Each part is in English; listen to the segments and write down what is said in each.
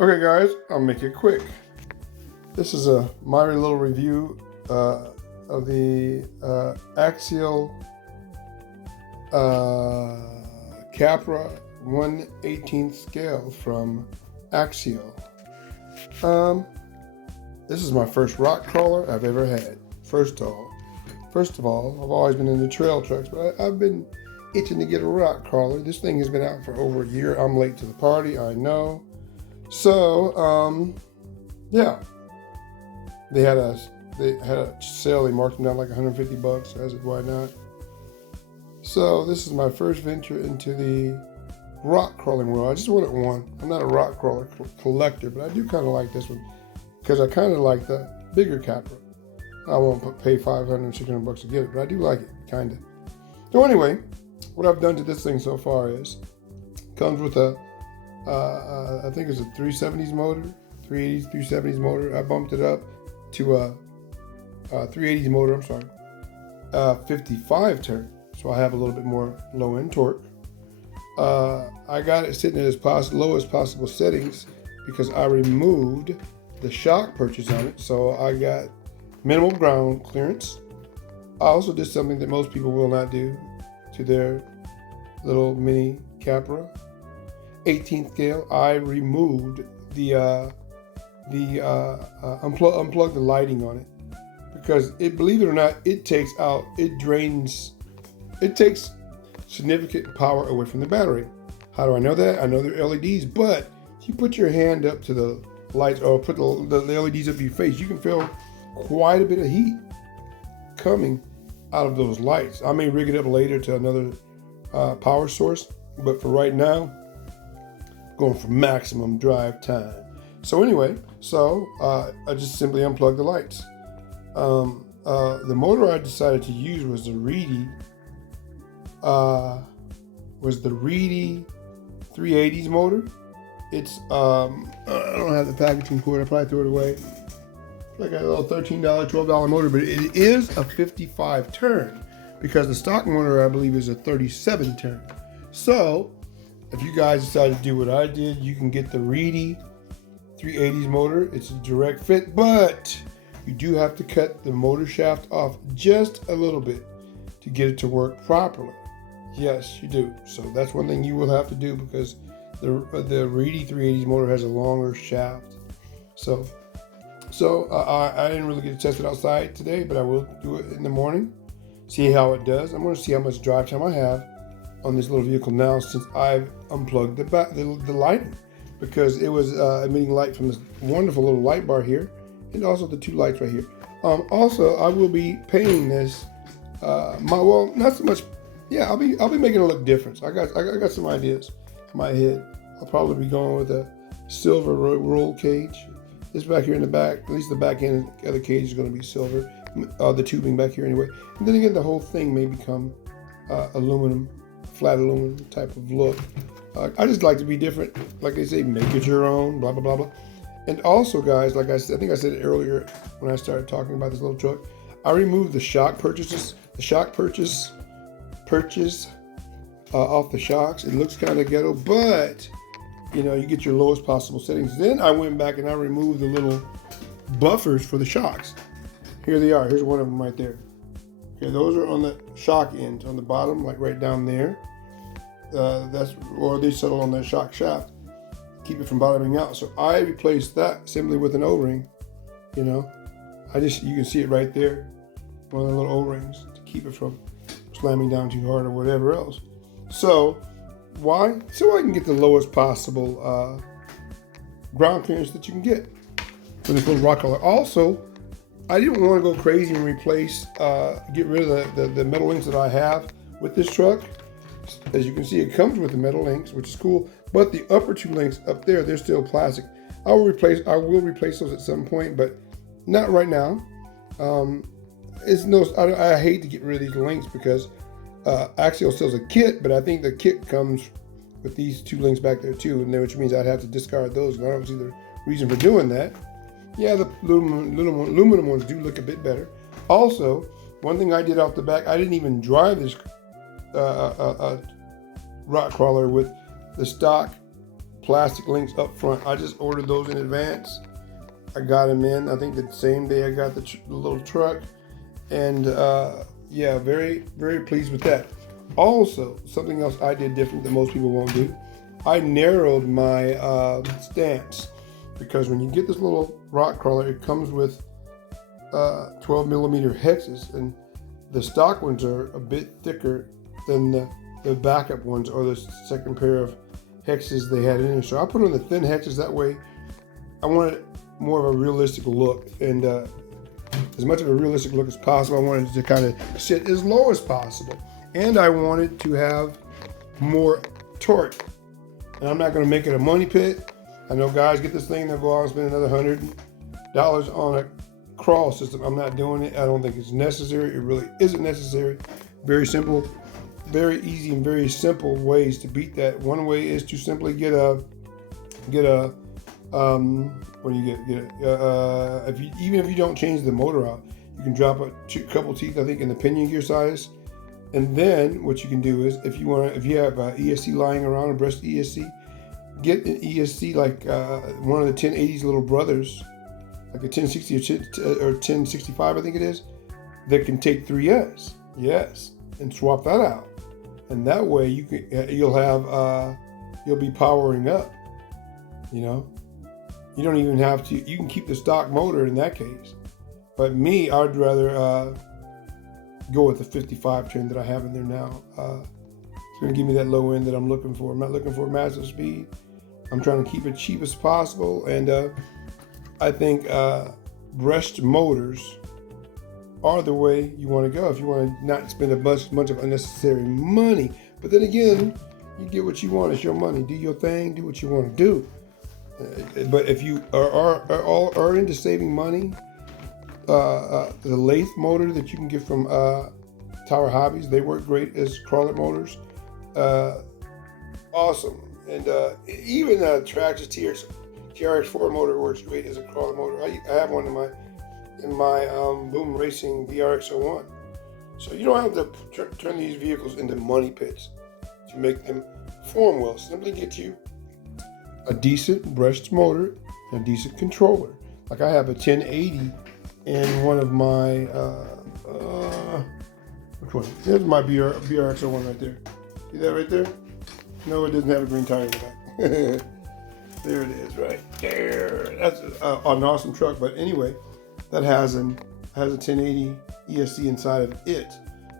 Okay guys, I'll make it quick. This is my little review of the Axial Capra 1/18 scale from Axial. This is my first rock crawler I've ever had. First of all, I've always been into trail trucks, but I've been itching to get a rock crawler. This thing has been out for over a year. I'm late to the party, I know. So, yeah, they had a sale. They marked them down like $150. So I said, why not? So this is my first venture into the rock crawling world. I just wanted one. I'm not a rock crawler collector, but I do kind of like this one because I kind of like the bigger Capra. I won't pay $500, $600 to get it, but I do like it, kind of. So anyway, what I've done to this thing so far is comes with a I think it's a 370s motor, 380s, 370s motor. I bumped it up to a 380s motor, I'm sorry, 55 turn. So I have a little bit more low end torque. I got it sitting at its lowest possible settings because I removed the shock purchase on it. So I got minimal ground clearance. I also did something that most people will not do to their little mini Capra 18th scale. I removed unplug the lighting on it because believe it or not, it takes significant power away from the battery. How do I know that? I know they're LEDs, but if you put your hand up to the lights or put the LEDs up your face, you can feel quite a bit of heat coming out of those lights. I may rig it up later to another power source, but for right now, going for maximum drive time. So anyway, I just simply unplugged the lights. The motor I decided to use was the Reedy. Was the Reedy 380s motor. It's I don't have the packaging for it. I probably threw it away. It's like a little $13, $12 motor, but it is a 55 turn because the stock motor I believe is a 37 turn. So if you guys decide to do what I did, you can get the Reedy 380s motor. It's a direct fit, but you do have to cut the motor shaft off just a little bit to get it to work properly. Yes, you do. So that's one thing you will have to do because the Reedy 380s motor has a longer shaft. So I didn't really get to test it outside today, but I will do it in the morning, see how it does. I'm going to see how much drive time I have on this little vehicle now since I've unplugged the lighting because it was emitting light from this wonderful little light bar here and also the two lights right here. Also, I will be painting this. Not so much. Yeah, I'll be making it look different. So I got some ideas in my head. I'll probably be going with a silver roll cage. This back here in the back, at least the back end of the cage is going to be silver. The tubing back here anyway. And then again, the whole thing may become aluminum, flat aluminum type of look. I just like to be different. Like they say, make it your own, blah, blah, blah, blah. And also, guys, like I think I said it earlier when I started talking about this little truck, I removed the shock purchase off the shocks. It looks kind of ghetto, but you get your lowest possible settings. Then I went back and I removed the little buffers for the shocks. Here they are. Here's one of them right there. Okay, those are on the shock ends on the bottom, like right down there. Or they settle on that shock shaft, keep it from bottoming out. So I replaced that simply with an O-ring. You can see it right there, one of the little O-rings to keep it from slamming down too hard or whatever else. So why? So I can get the lowest possible ground clearance that you can get for this little rock crawler. Also, I didn't want to go crazy and get rid of the metal links that I have with this truck. As you can see, it comes with the metal links, which is cool. But the upper two links up there, they're still plastic. I will replace those at some point, but not right now. I hate to get rid of these links because Axial sells a kit, but I think the kit comes with these two links back there too, which means I'd have to discard those. And I don't see the reason for doing that. Yeah, the aluminum ones do look a bit better. Also, one thing I did off the back, I didn't even drive this rock crawler with the stock plastic links up front. I just ordered those in advance. I got them in, I think the same day I got the little truck. And yeah, very, very pleased with that. Also, something else I did different that most people won't do. I narrowed my stance, because when you get this little rock crawler, it comes with 12 millimeter hexes, and the stock ones are a bit thicker than the backup ones, or the second pair of hexes they had in there. So I put on the thin hexes. That way I wanted more of a realistic look, and as much of a realistic look as possible. I wanted to kind of sit as low as possible, and I wanted to have more torque. And I'm not going to make it a money pit. I know guys get this thing, they'll go out and spend another $100 on a crawl system. I'm not doing it. I don't think it's necessary. It really isn't necessary. Very simple, very easy, and very simple ways to beat that. One way is to simply get a what do you get? Even if you don't change the motor out, you can drop a couple teeth, I think, in the pinion gear size. And then what you can do is, if you have ESC lying around, a brushed ESC, get an ESC like one of the 1080's little brothers, like a 1060 or 1065, I think it is, that can take 3S, yes, and swap that out. And that way you'll be powering up. You know, you don't even have to. You can keep the stock motor in that case. But me, I'd rather go with the 55 trim that I have in there now. It's going to give me that low end that I'm looking for. I'm not looking for massive speed. I'm trying to keep it cheap as possible. And I think brushed motors are the way you want to go if you want to not spend a bunch of unnecessary money. But then again, you get what you want. It's your money. Do your thing. Do what you want to do. But if you are into saving money, the lathe motor that you can get from Tower Hobbies, they work great as crawler motors. Awesome. And even Traxxas TRX4 motor works great as a crawler motor. I have one in my Boom Racing VRX01. So you don't have to turn these vehicles into money pits to make them perform well. Simply get you a decent brushed motor and a decent controller. Like I have a 1080 in one of my, which one? Here's my VRX01 right there. See that right there? No, it doesn't have a green tire in the back. There it is, right there. That's an awesome truck. But anyway, that has a 1080 ESC inside of it.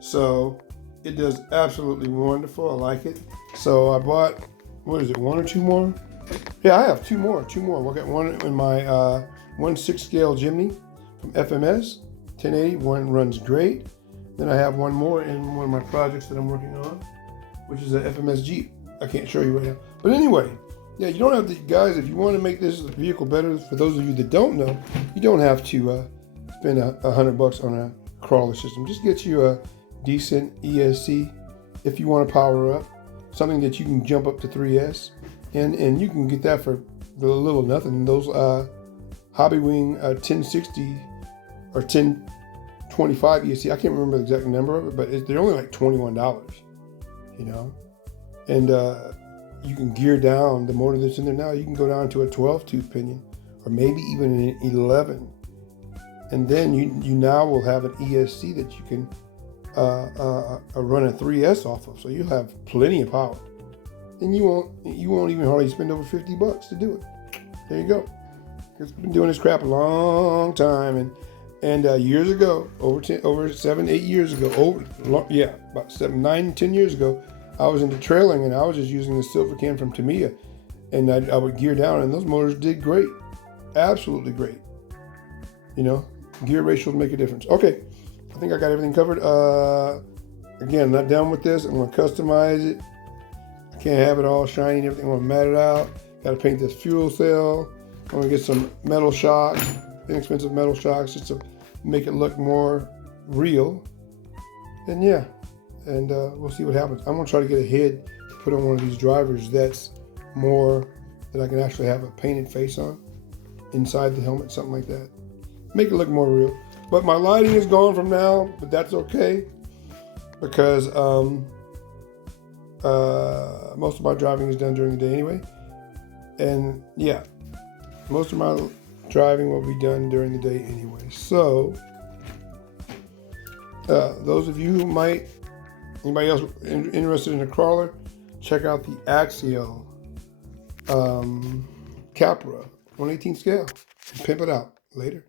So it does absolutely wonderful. I like it. So I bought, what is it, one or two more? Yeah, I have two more. I got one in my 1/6 scale Jimny from FMS, 1080. One runs great. Then I have one more in one of my projects that I'm working on, which is an FMS Jeep. I can't show you right now. But anyway, yeah, you don't have to, guys, if you want to make this vehicle better, for those of you that don't know, you don't have to spend $100 on a crawler system. Just get you a decent ESC if you want to power up, something that you can jump up to 3S. And you can get that for a little nothing. Those Hobbywing 1060 or 1025 ESC, I can't remember the exact number of it, but they're only like $21, you know. And you can gear down the motor that's in there now. You can go down to a 12-tooth pinion, or maybe even an 11. And then you now will have an ESC that you can run a 3S off of. So you'll have plenty of power. And you won't even hardly spend over $50 to do it. There you go. I've been doing this crap a long time, and years ago, over 7, 8 years ago, about 7, 9, 10 years ago, I was into trailing, and I was just using the silver can from Tamiya, and I would gear down, and those motors did great, absolutely great. You know, gear ratios make a difference. Okay, I think I got everything covered. Again, not done with this. I'm going to customize it. Can't have it all shiny and everything. I'm gonna mat it out. Gotta paint this fuel cell. I'm gonna get some metal shocks, inexpensive metal shocks, just to make it look more real. And yeah, and we'll see what happens. I'm gonna try to get a head to put on one of these drivers that's more, that I can actually have a painted face on inside the helmet, something like that. Make it look more real. But my lighting is gone from now, but that's okay, because most of my driving is done during the day anyway. And yeah, most of my driving will be done during the day anyway. So, those of you who anybody else interested in a crawler, check out the Axial Capra 1/18 scale and pimp it out later.